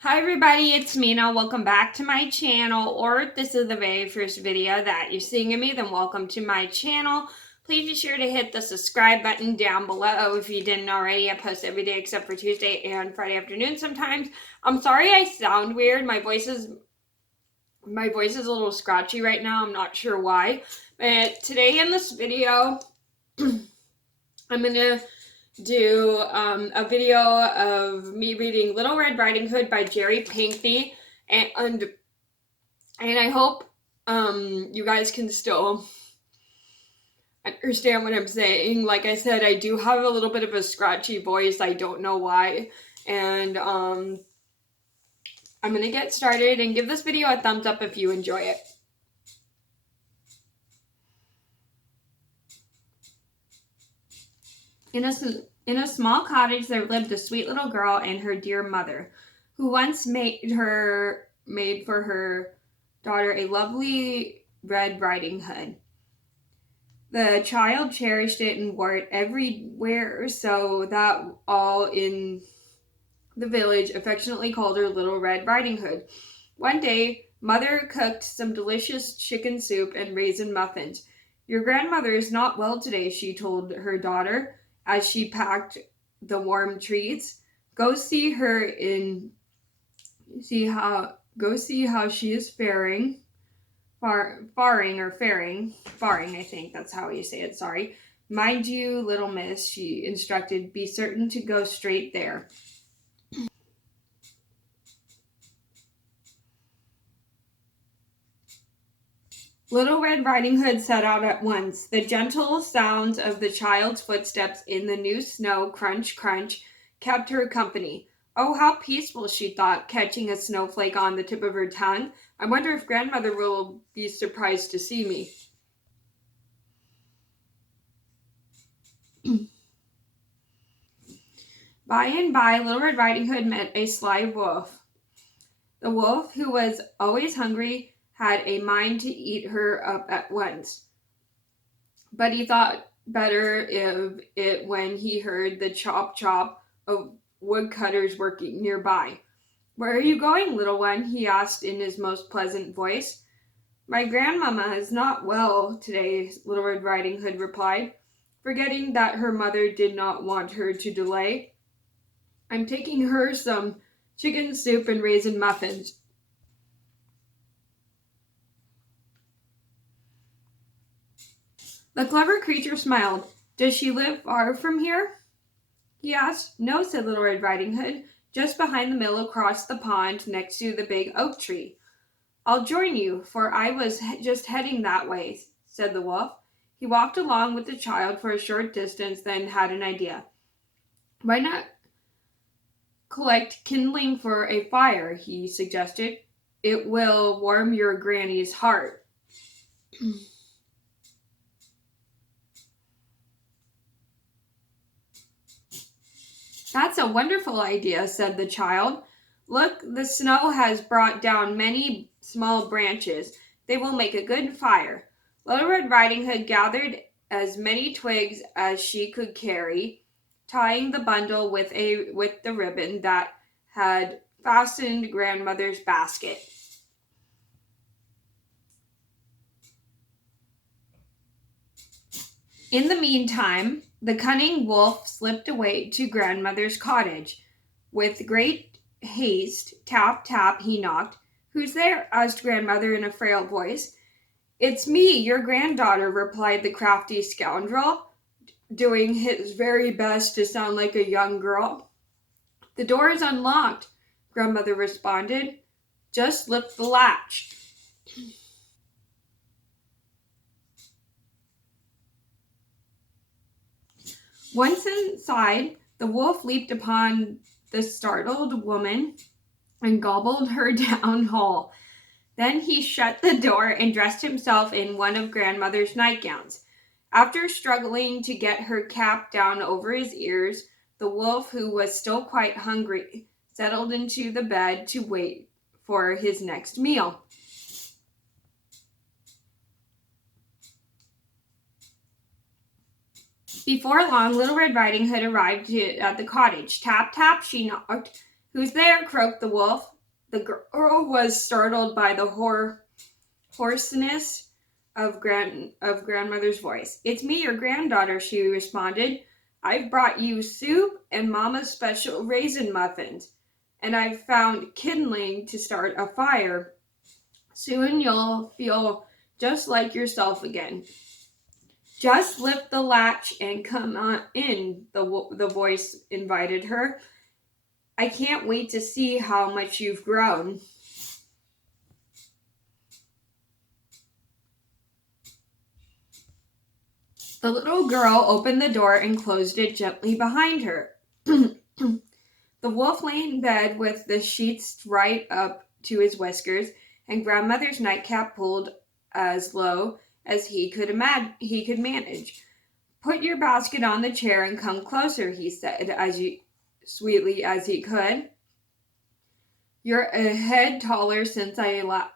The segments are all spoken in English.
Hi everybody, it's Mena. Welcome back to my channel, or if this is the very first video that you're seeing of me, then welcome to my channel. Please be sure to hit the subscribe button down below if you didn't already. I post every day except for Tuesday and Friday afternoon sometimes. I'm sorry I sound weird. My voice is a little scratchy right now. I'm not sure why. But today in this video, I'm gonna do a video of me reading Little Red Riding Hood by Jerry Pinkney, and I hope you guys can still understand what I'm saying. Like I said, I do have a little bit of a scratchy voice. I don't know why, and I'm gonna get started and give this video a thumbs up if you enjoy it. In a small cottage there lived a sweet little girl and her dear mother, who once made for her daughter a lovely Red Riding Hood. The child cherished it and wore it everywhere, so that all in the village affectionately called her Little Red Riding Hood. One day, Mother cooked some delicious chicken soup and raisin muffins. "Your grandmother is not well today," she told her daughter as she packed the warm treats. "Go see her in see how she is faring." Faring, I think that's how you say it, sorry. "Mind you, little miss," she instructed, "be certain to go straight there." Little Red Riding Hood set out at once. The gentle sounds of the child's footsteps in the new snow, crunch, crunch, kept her company. "Oh, how peaceful," she thought, catching a snowflake on the tip of her tongue. "I wonder if grandmother will be surprised to see me." By and by, Little Red Riding Hood met a sly wolf. The wolf, who was always hungry, had a mind to eat her up at once. But he thought better of it when he heard the chop chop of woodcutters working nearby. "Where are you going, little one?" he asked in his most pleasant voice. "My grandmamma is not well today," Little Red Riding Hood replied, forgetting that her mother did not want her to delay. "I'm taking her some chicken soup and raisin muffins." The clever creature smiled. "Does she live far from here?" he asked. "No," said Little Red Riding Hood, "just behind the mill across the pond next to the big oak tree." "I'll join you, for I was just heading that way," said the wolf. He walked along with the child for a short distance, then had an idea. "Why not collect kindling for a fire?" he suggested. "It will warm your granny's heart." "That's a wonderful idea," said the child. "Look, the snow has brought down many small branches. They will make a good fire." Little Red Riding Hood gathered as many twigs as she could carry, tying the bundle with the ribbon that had fastened grandmother's basket. In the meantime, the cunning wolf slipped away to grandmother's cottage. With great haste, tap, tap, he knocked. "Who's there?" asked grandmother in a frail voice. "It's me, your granddaughter," replied the crafty scoundrel, doing his very best to sound like a young girl. "The door is unlocked," grandmother responded. "Just lift the latch." Once inside, the wolf leaped upon the startled woman and gobbled her down whole. Then he shut the door and dressed himself in one of grandmother's nightgowns. After struggling to get her cap down over his ears, the wolf, who was still quite hungry, settled into the bed to wait for his next meal. Before long, Little Red Riding Hood arrived at the cottage. Tap, tap, she knocked. "Who's there?" croaked the wolf. The girl was startled by the hoarseness of grandmother's voice. "It's me, your granddaughter," she responded. "I've brought you soup and Mama's special raisin muffins, and I've found kindling to start a fire. Soon you'll feel just like yourself again." "Just lift the latch and come on in," the voice invited her. "I can't wait to see how much you've grown." The little girl opened the door and closed it gently behind her. The wolf lay in bed with the sheets right up to his whiskers, and grandmother's nightcap pulled as low as he could manage. "Put your basket on the chair and come closer," he said, as sweetly as he could. "You're a head taller since I last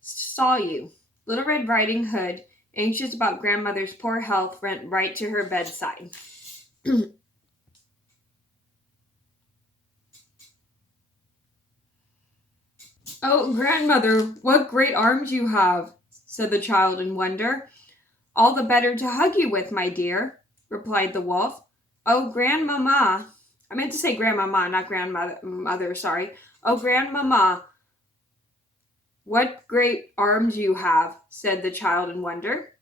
saw you." Little Red Riding Hood, anxious about grandmother's poor health, went right to her bedside. "Oh, grandmother, what great arms you have," said the child in wonder. "All the better to hug you with, my dear," replied the wolf. "Oh, grandmamma," I meant to say grandmama, not grandmother, sorry. "Oh, grandmamma, what great arms you have," said the child in wonder.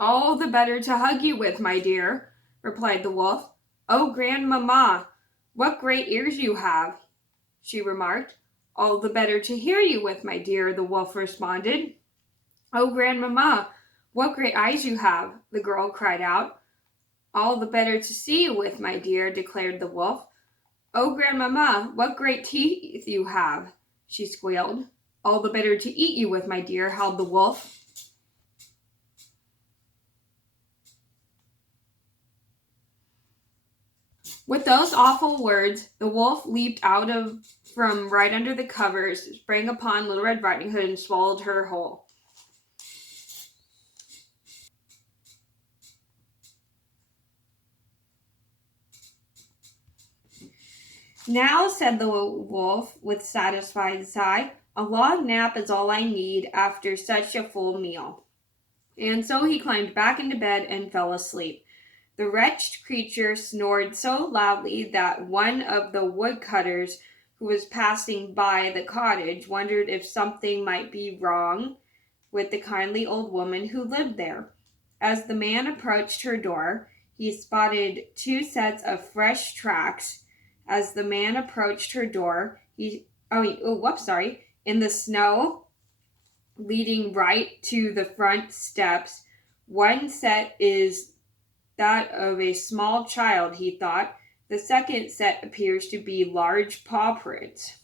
"All the better to hug you with, my dear," replied the wolf. "Oh, grandmamma, what great ears you have," she remarked. "All the better to hear you with, my dear," the wolf responded. "Oh, grandmamma, what great eyes you have," the girl cried out. "All the better to see you with, my dear," declared the wolf. "Oh, grandmamma, what great teeth you have," she squealed. "All the better to eat you with, my dear," howled the wolf. With those awful words, the wolf leaped from right under the covers, sprang upon Little Red Riding Hood, and swallowed her whole. "Now," said the wolf with a satisfied sigh, "a long nap is all I need after such a full meal." And so he climbed back into bed and fell asleep. The wretched creature snored so loudly that one of the woodcutters who was passing by the cottage wondered if something might be wrong with the kindly old woman who lived there. As the man approached her door, he spotted two sets of fresh tracks. As the man approached her door, in the snow leading right to the front steps. One set is that of a small child, he thought. The second set appears to be large paw prints.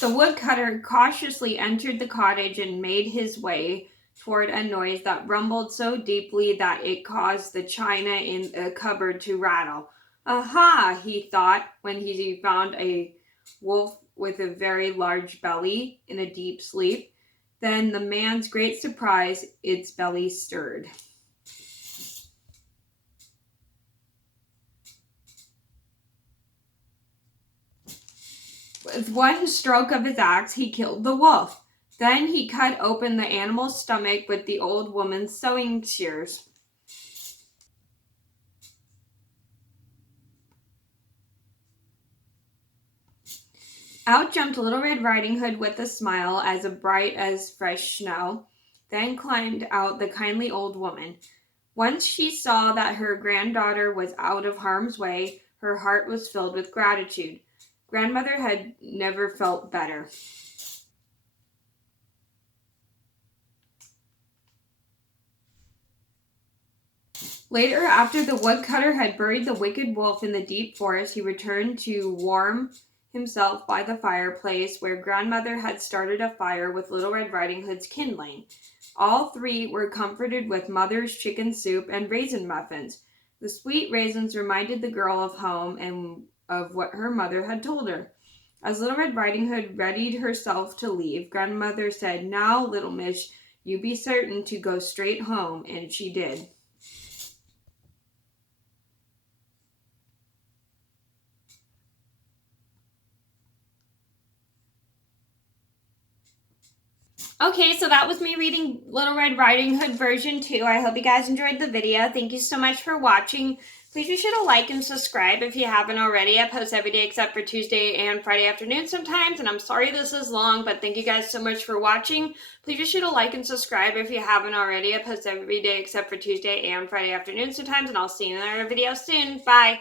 The woodcutter cautiously entered the cottage and made his way toward a noise that rumbled so deeply that it caused the china in the cupboard to rattle. "Aha," he thought when he found a wolf with a very large belly in a deep sleep. Then, the man's great surprise, its belly stirred. With one stroke of his axe, he killed the wolf. Then he cut open the animal's stomach with the old woman's sewing shears. Out jumped Little Red Riding Hood with a smile as bright as fresh snow. Then climbed out the kindly old woman. Once she saw that her granddaughter was out of harm's way, her heart was filled with gratitude. Grandmother had never felt better. Later, after the woodcutter had buried the wicked wolf in the deep forest, he returned to warm himself by the fireplace where grandmother had started a fire with Little Red Riding Hood's kindling. All three were comforted with mother's chicken soup and raisin muffins. The sweet raisins reminded the girl of home and of what her mother had told her. As Little Red Riding Hood readied herself to leave, grandmother said, "Now, little miss, you be certain to go straight home," and she did. Okay, so that was me reading Little Red Riding Hood version 2. I hope you guys enjoyed the video. Thank you so much for watching. Please be sure to like and subscribe if you haven't already. I post every day except for Tuesday and Friday afternoon sometimes, and I'm sorry this is long, but thank you guys so much for watching. Please be sure to like and subscribe if you haven't already. I post every day except for Tuesday and Friday afternoon sometimes, and I'll see you in another video soon. Bye!